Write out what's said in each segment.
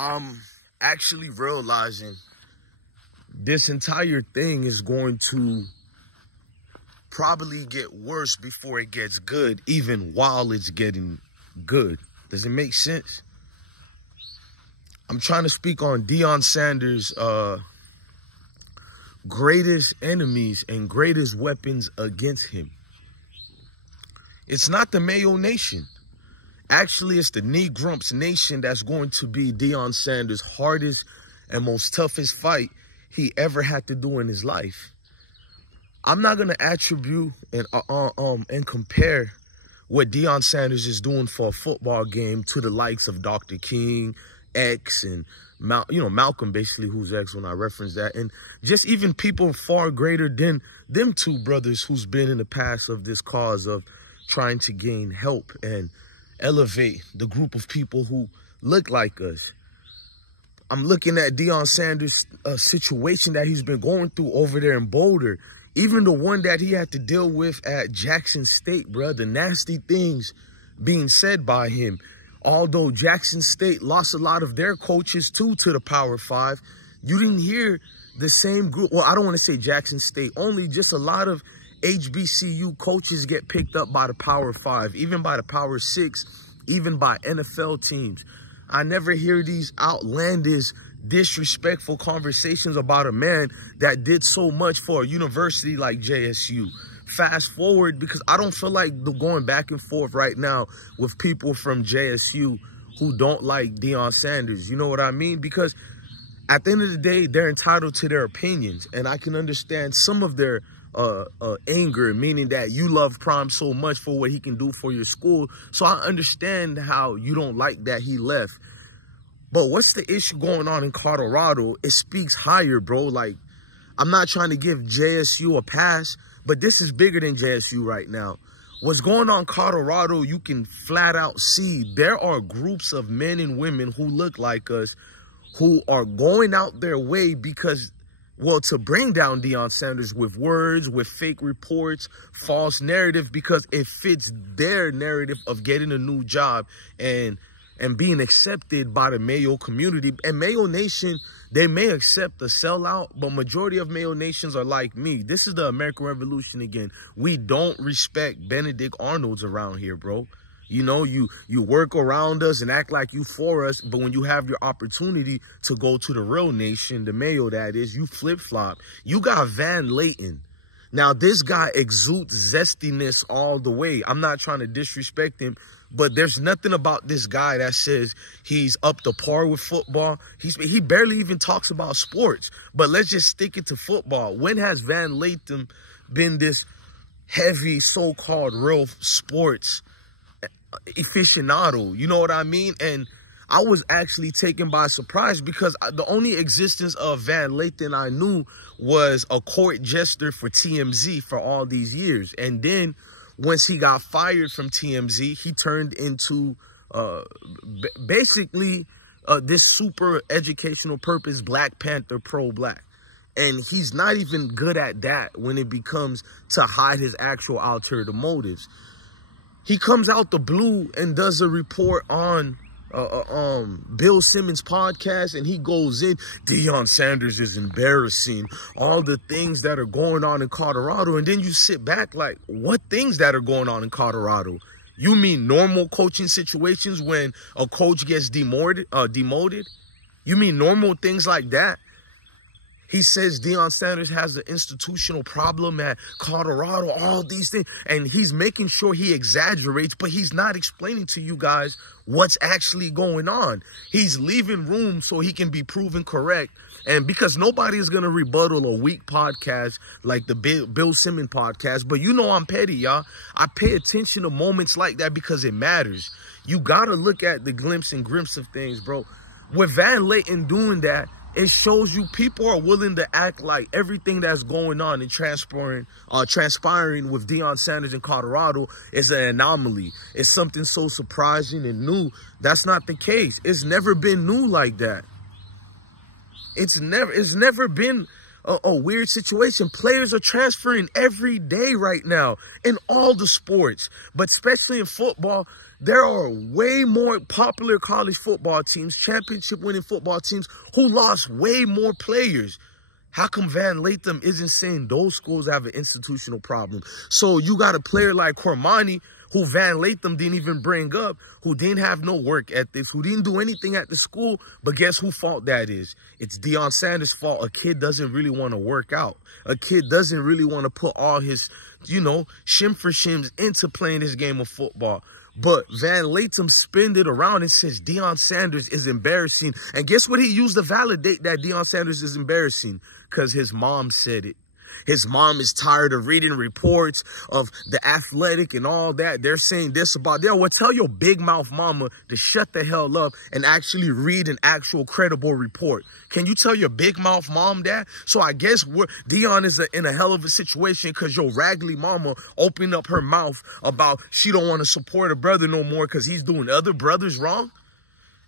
I'm actually realizing this entire thing is going to probably get worse before it gets good, even while it's getting good. Does it make sense? I'm trying to speak on Deion Sanders' greatest enemies and greatest weapons against him. It's not the Mayo Nation. Actually, it's the Knee Grumps Nation that's going to be Deion Sanders' hardest and most toughest fight he ever had to do in his life. I'm not going to attribute and compare what Deion Sanders is doing for a football game to the likes of Dr. King, X, and Malcolm, basically, who's X when I reference that, and just even people far greater than them two brothers who's been in the past of this cause of trying to gain help and elevate the group of people who look like us. I'm looking at Deion Sanders' situation that he's been going through over there in Boulder. Even the one that he had to deal with at Jackson State, bro. The nasty things being said by him. Although Jackson State lost a lot of their coaches too to the Power 5, you didn't hear the same group. Well, I don't want to say Jackson State only, just a lot of HBCU coaches get picked up by the Power 5, even by the Power 6, even by NFL teams. I never hear these outlandish, disrespectful conversations about a man that did so much for a university like JSU. Fast forward, because I don't feel like going back and forth right now with people from JSU who don't like Deion Sanders. You know what I mean? Because at the end of the day, they're entitled to their opinions. And I can understand some of their anger, meaning that you love Prime so much for what he can do for your school. So I understand how you don't like that he left. But what's the issue going on in Colorado? It speaks higher, bro. Like, I'm not trying to give JSU a pass, but this is bigger than JSU right now. What's going on in Colorado, you can flat out see there are groups of men and women who look like us who are going out their way because, well, to bring down Deion Sanders with words, with fake reports, false narrative, because it fits their narrative of getting a new job and being accepted by the Mayo community. And Mayo Nation, they may accept a sellout, but majority of Mayo Nations are like me. This is the American Revolution again. We don't respect Benedict Arnolds around here, bro. You know, you work around us and act like you for us, but when you have your opportunity to go to the real nation, the Mayo that is, you flip-flop. You got Van Layton. Now, this guy exudes zestiness all the way. I'm not trying to disrespect him, but there's nothing about this guy that says he's up to par with football. He barely even talks about sports. But let's just stick it to football. When has Van Layton been this heavy so-called real sports aficionado? You know what I mean? And I was actually taken by surprise because the only existence of Van Layton I knew was a court jester for TMZ for all these years. And then once he got fired from TMZ, he turned into basically this super educational purpose Black Panther pro-black. And he's not even good at that when it becomes to hide his actual ulterior motives. He comes out the blue and does a report on Bill Simmons' podcast, and he goes in, Deion Sanders is embarrassing, all the things that are going on in Colorado. And then you sit back like, what things that are going on in Colorado? You mean normal coaching situations when a coach gets demoted? You mean normal things like that? He says Deion Sanders has the institutional problem at Colorado, all these things. And he's making sure he exaggerates, but he's not explaining to you guys what's actually going on. He's leaving room so he can be proven correct. And because nobody is going to rebuttal a weak podcast like the Bill Simmons podcast. But you know I'm petty, y'all. I pay attention to moments like that because it matters. You got to look at the glimpse and grimps of things, bro. With Van Layton doing that, it shows you people are willing to act like everything that's going on and transpiring with Deion Sanders in Colorado is an anomaly. It's something so surprising and new. That's not the case. It's never been new like that. It's never been a weird situation. Players are transferring every day right now in all the sports, but especially in football. There are way more popular college football teams, championship-winning football teams, who lost way more players. How come Van Lathan isn't saying those schools have an institutional problem? So you got a player like Cormani, who Van Lathan didn't even bring up, who didn't have no work ethics, who didn't do anything at the school, but guess whose fault that is? It's Deion Sanders' fault. A kid doesn't really want to work out. A kid doesn't really want to put all his, you know, shim for shims into playing this game of football. But Van Lathan spinned it around and says Deion Sanders is embarrassing. And guess what he used to validate that Deion Sanders is embarrassing? Because his mom said it. His mom is tired of reading reports of The Athletic and all that. They're saying this about that. Well, tell your big mouth mama to shut the hell up and actually read an actual credible report. Can you tell your big mouth mom that? So I guess Deion is in a hell of a situation because your raggedy mama opened up her mouth about she don't want to support her brother no more because he's doing other brothers wrong.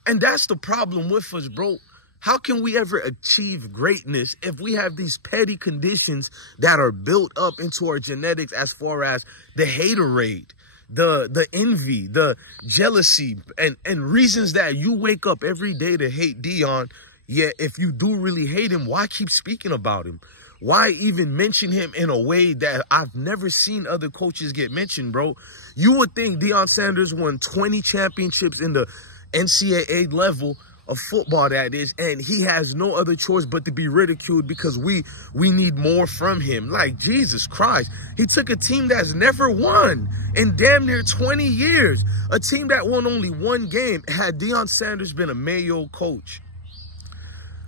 And that's the problem with us, bro. How can we ever achieve greatness if we have these petty conditions that are built up into our genetics as far as the haterade, the envy, the jealousy, and reasons that you wake up every day to hate Deion, yet if you do really hate him, why keep speaking about him? Why even mention him in a way that I've never seen other coaches get mentioned, bro? You would think Deion Sanders won 20 championships in the NCAA level of football, that is, and he has no other choice but to be ridiculed because we need more from him. Like, Jesus Christ, he took a team that's never won in damn near 20 years, a team that won only one game. Had Deion Sanders been a Mayo coach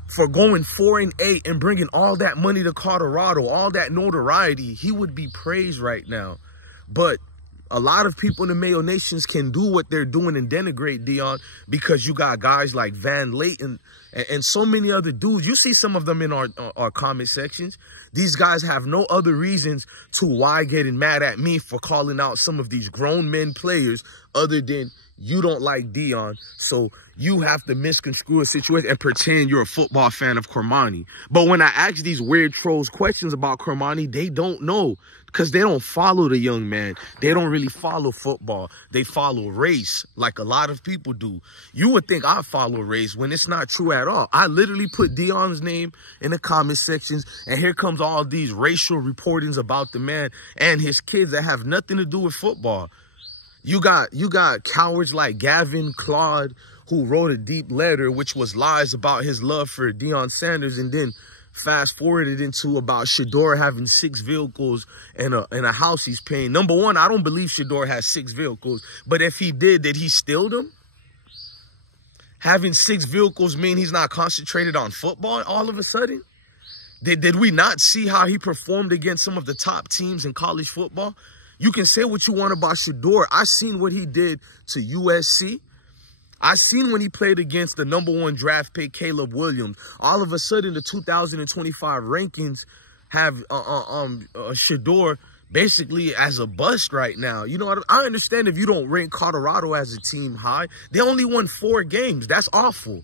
for going 4-8 and bringing all that money to Colorado, all that notoriety, he would be praised right now. But a lot of people in the Mayo Nations can do what they're doing and denigrate Deion because you got guys like Van Lathan and so many other dudes. You see some of them in our comment sections. These guys have no other reasons to why getting mad at me for calling out some of these grown men players other than you don't like Deion, so you have to misconstrue a situation and pretend you're a football fan of Cormani. But when I ask these weird trolls questions about Cormani, they don't know because they don't follow the young man. They don't really follow football. They follow race like a lot of people do. You would think I follow race when it's not true at all. I literally put Deion's name in the comment sections, and here comes all these racial reportings about the man and his kids that have nothing to do with football. You got cowards like Gavin Claude, who wrote a deep letter, which was lies about his love for Deion Sanders, and then fast forwarded into about Shador having 6 vehicles and a house he's paying. Number one, I don't believe Shador has 6 vehicles, but if he did he steal them? Having 6 vehicles mean he's not concentrated on football all of a sudden? Did we not see how he performed against some of the top teams in college football? You can say what you want about Shador. I seen what he did to USC. I seen when he played against the #1 draft pick, Caleb Williams. All of a sudden, the 2025 rankings have Shador basically as a bust right now. You know, I understand if you don't rank Colorado as a team high. They only won 4 games. That's awful.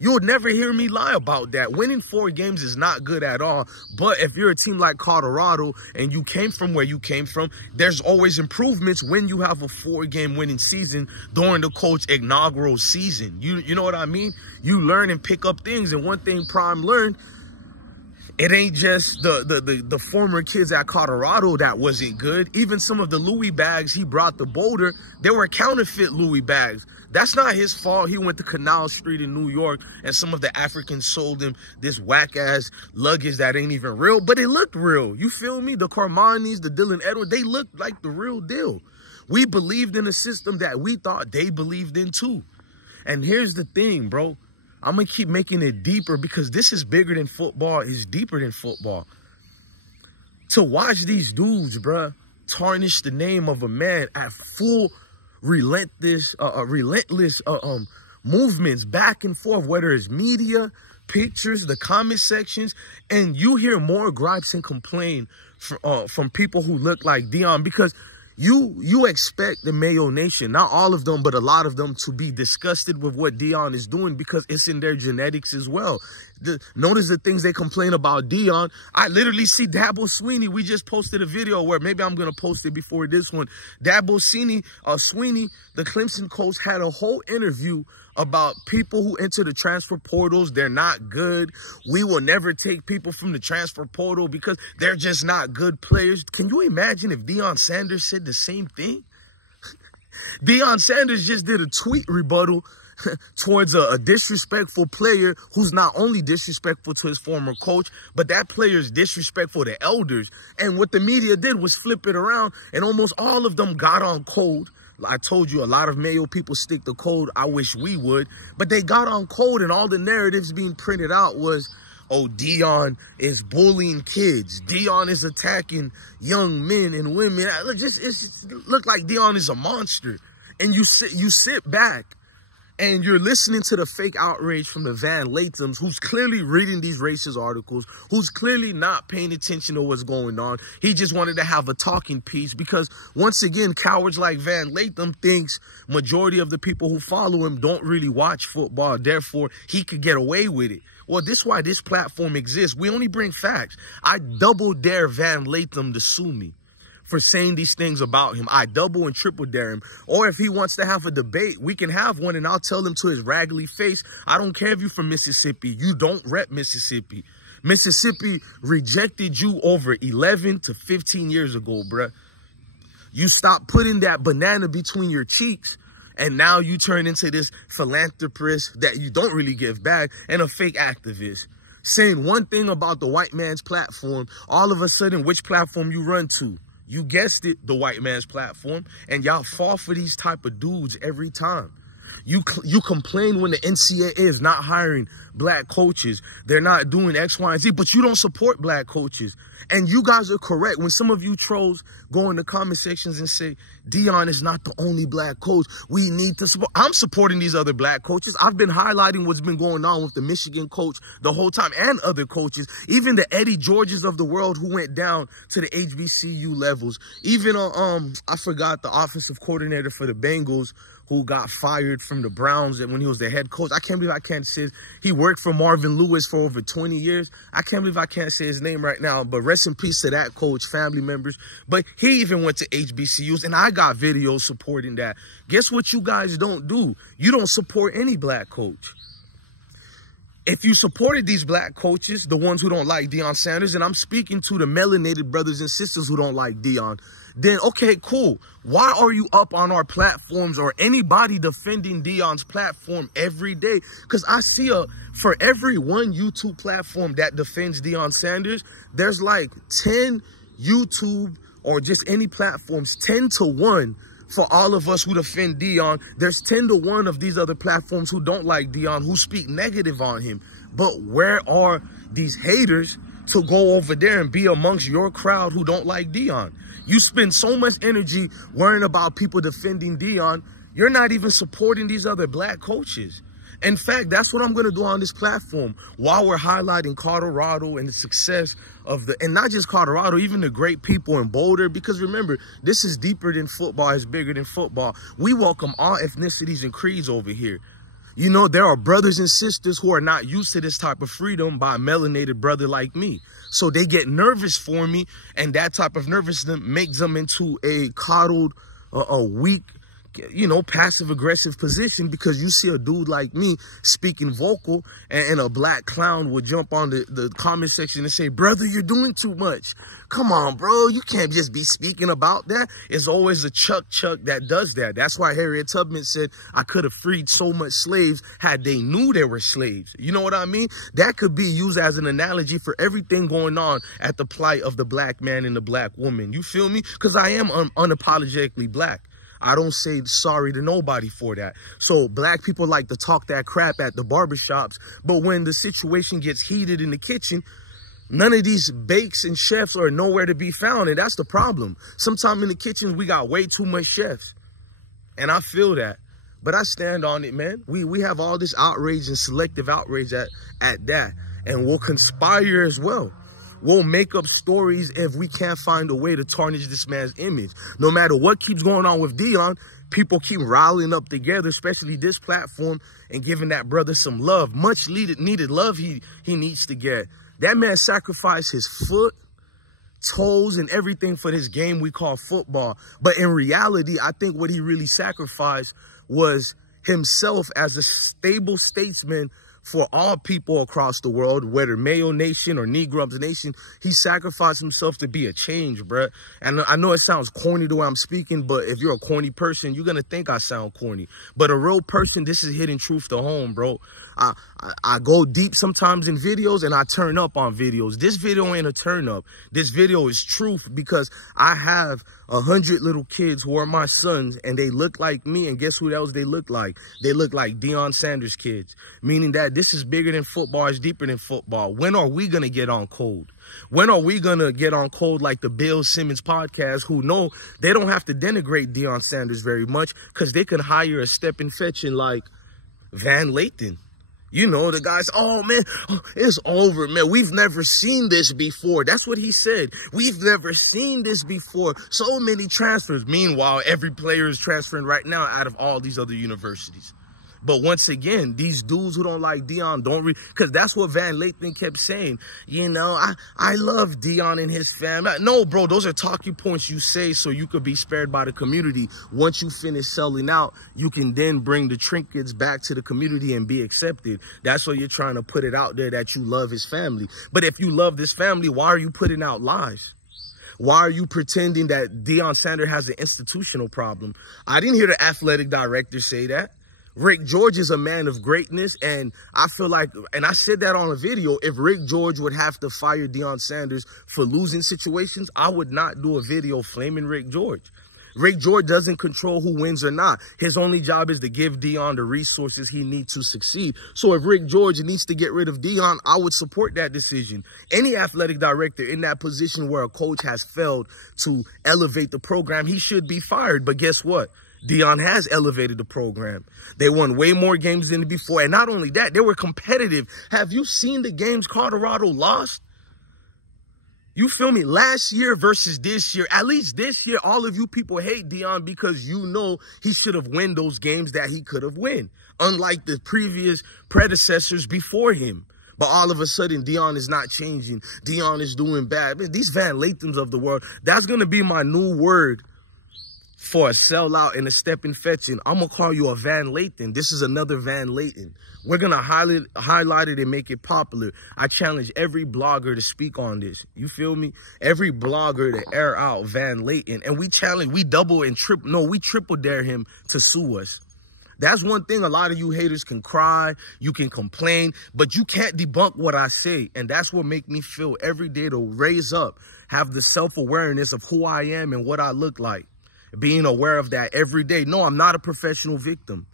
You would never hear me lie about that. Winning 4 games is not good at all. But if you're a team like Colorado and you came from where you came from, there's always improvements when you have a 4-game winning season during the coach's inaugural season. You know what I mean? You learn and pick up things. And one thing Prime learned, it ain't just the former kids at Colorado that wasn't good. Even some of the Louis bags he brought to Boulder, they were counterfeit Louis bags. That's not his fault. He went to Canal Street in New York and some of the Africans sold him this whack-ass luggage that ain't even real, but it looked real. You feel me? The Carmanis, the Dylan Edwards, they looked like the real deal. We believed in a system that we thought they believed in too. And here's the thing, bro. I'm going to keep making it deeper because this is bigger than football. It's deeper than football. To watch these dudes, bruh, tarnish the name of a man at full relentless movements back and forth, whether it's media, pictures, the comment sections, and you hear more gripes and complain from people who look like Deion because You expect the Mayo Nation, not all of them, but a lot of them, to be disgusted with what Deion is doing because it's in their genetics as well. Notice the things they complain about Deion. I literally see Dabo Swinney. We just posted a video where maybe I'm going to post it before this one. Dabo Swinney, the Clemson coach, had a whole interview about people who enter the transfer portals. They're not good. We will never take people from the transfer portal because they're just not good players. Can you imagine if Deion Sanders said the same thing? Deion Sanders just did a tweet rebuttal towards a disrespectful player who's not only disrespectful to his former coach, but that player is disrespectful to elders. And what the media did was flip it around, and almost all of them got on code. I told you a lot of Mayo people stick to code. I wish we would. But they got on code, and all the narratives being printed out was, oh, Deion is bullying kids. Deion is attacking young men and women. It looked like Deion is a monster. And you sit back and you're listening to the fake outrage from the Van Lathams, who's clearly reading these racist articles, who's clearly not paying attention to what's going on. He just wanted to have a talking piece because, once again, cowards like Van Latham thinks majority of the people who follow him don't really watch football. Therefore, he could get away with it. Well, this is why this platform exists. We only bring facts. I double dare Van Latham to sue me for saying these things about him. I double and triple dare him. Or if he wants to have a debate, we can have one, and I'll tell him to his raggedy face, I don't care if you're from Mississippi. You don't rep Mississippi. Mississippi rejected you over 11 to 15 years ago, bruh. You stopped putting that banana between your cheeks, and now you turn into this philanthropist that you don't really give back and a fake activist. Saying one thing about the white man's platform, all of a sudden, which platform you run to? You guessed it, the white man's platform. And y'all fall for these type of dudes every time. You complain when the NCAA is not hiring black coaches. They're not doing X, Y, and Z, but you don't support black coaches. And you guys are correct. When some of you trolls go in the comment sections and say, Deion is not the only black coach, we need to support. I'm supporting these other black coaches. I've been highlighting what's been going on with the Michigan coach the whole time, and other coaches, even the Eddie Georges of the world who went down to the HBCU levels. Even I forgot the offensive coordinator for the Bengals, who got fired from the Browns when he was the head coach. I can't believe I can't say his, he worked for Marvin Lewis for over 20 years. I can't believe I can't say his name right now, but rest in peace to that coach, family members. But he even went to HBCUs, and I got videos supporting that. Guess what you guys don't do? You don't support any black coach. If you supported these black coaches, the ones who don't like Deion Sanders, and I'm speaking to the melanated brothers and sisters who don't like Deion, then okay, cool. Why are you up on our platforms or anybody defending Deion's platform every day? Because I see for every one YouTube platform that defends Deion Sanders, there's like 10 YouTube or just any platforms, 10 to 1 for all of us who defend Deion. There's 10 to 1 of these other platforms who don't like Deion, who speak negative on him. But where are these haters to go over there and be amongst your crowd who don't like Deion? You spend so much energy worrying about people defending Deion, you're not even supporting these other black coaches. In fact, that's what I'm going to do on this platform while we're highlighting Colorado and the success of and not just Colorado, even the great people in Boulder. Because remember, this is deeper than football, it's bigger than football. We welcome all ethnicities and creeds over here. You know, there are brothers and sisters who are not used to this type of freedom by a melanated brother like me. So they get nervous for me, and that type of nervousness makes them into a coddled, a weak, you know, passive-aggressive position, because you see a dude like me speaking vocal, and a black clown will jump on the comment section and say, brother, you're doing too much. Come on, bro. You can't just be speaking about that. It's always a Chuck that does that. That's why Harriet Tubman said, I could have freed so much slaves had they knew they were slaves. You know what I mean? That could be used as an analogy for everything going on at the plight of the black man and the black woman. You feel me? Because I am unapologetically black. I don't say sorry to nobody for that. So black people like to talk that crap at the barbershops, but when the situation gets heated in the kitchen, none of these bakes and chefs are nowhere to be found, and that's the problem. Sometimes in the kitchens, we got way too much chefs, and I feel that. But I stand on it, man. We have all this outrage and selective outrage at that, and we'll conspire as well. We'll make up stories if we can't find a way to tarnish this man's image. No matter what keeps going on with Deion, people keep riling up together, especially this platform, and giving that brother some love. Much needed love he needs to get. That man sacrificed his foot, toes, and everything for this game we call football. But in reality, I think what he really sacrificed was himself as a stable statesman for all people across the world, whether Mayo Nation or Negrums Nation. He sacrificed himself to be a change, bruh. And I know it sounds corny the way I'm speaking, but if you're a corny person, you're going to think I sound corny. But a real person, this is hitting truth to home, bro. I go deep sometimes in videos and I turn up on videos. This video ain't a turn up. This video is truth because I have 100 little kids who are my sons and they look like me. And guess who else they look like? They look like Deion Sanders kids, meaning that this is bigger than football. It's deeper than football. When are we going to get on code? When are we going to get on code like the Bill Simmons podcast, who know they don't have to denigrate Deion Sanders very much because they can hire a stepping fetching like Van Lathan. You know, the guys, oh, man, it's over, man. We've never seen this before. That's what he said. We've never seen this before. So many transfers. Meanwhile, every player is transferring right now out of all these other universities. But once again, these dudes who don't like Deion don't because that's what Van Lathan kept saying. You know, I love Deion and his family. No, bro, those are talking points you say so you could be spared by the community. Once you finish selling out, you can then bring the trinkets back to the community and be accepted. That's why you're trying to put it out there that you love his family. But if you love this family, why are you putting out lies? Why are you pretending that Deion Sanders has an institutional problem? I didn't hear the athletic director say that. Rick George is a man of greatness, and I feel like, and I said that on a video, if Rick George would have to fire Deion Sanders for losing situations, I would not do a video flaming Rick George. Rick George doesn't control who wins or not. His only job is to give Deion the resources he needs to succeed. So if Rick George needs to get rid of Deion, I would support that decision. Any athletic director in that position where a coach has failed to elevate the program, he should be fired. But guess what? Deion has elevated the program. They won way more games than before. And not only that, they were competitive. Have you seen the games Colorado lost? You feel me? Last year versus this year. At least this year, all of you people hate Deion because you know he should have won those games that he could have won, unlike the previous predecessors before him. But all of a sudden, Deion is not changing. Deion is doing bad. Man, these Van Lathans of the world, that's going to be my new word for a sellout and a stepping fetching. I'm going to call you a Van Lathan. This is another Van Lathan. We're going to highlight it and make it popular. I challenge every blogger to speak on this. You feel me? Every blogger to air out Van Lathan. And we double and triple. No, we triple dare him to sue us. That's one thing. A lot of you haters can cry, you can complain, but you can't debunk what I say. And that's what make me feel every day to raise up, have the self-awareness of who I am and what I look like. Being aware of that every day. No, I'm not a professional victim.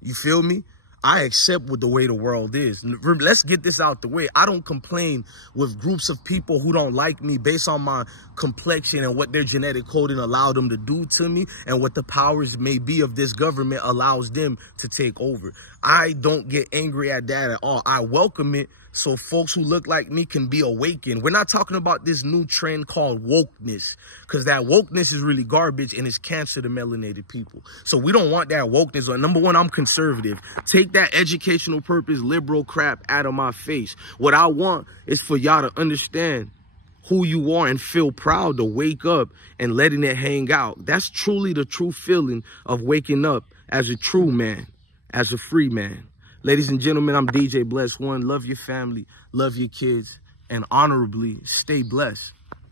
You feel me? I accept with the way the world is. Let's get this out the way. I don't complain with groups of people who don't like me based on my complexion and what their genetic coding allowed them to do to me and what the powers may be of this government allows them to take over. I don't get angry at that at all. I welcome it so folks who look like me can be awakened. We're not talking about this new trend called wokeness, because that wokeness is really garbage and it's cancer to melanated people. So we don't want that wokeness. Number one, I'm conservative. Take that educational purpose, liberal crap out of my face. What I want is for y'all to understand who you are and feel proud to wake up and letting it hang out. That's truly the true feeling of waking up as a true man, as a free man. Ladies and gentlemen, I'm DJ Bless One. Love your family, love your kids, and honorably stay blessed.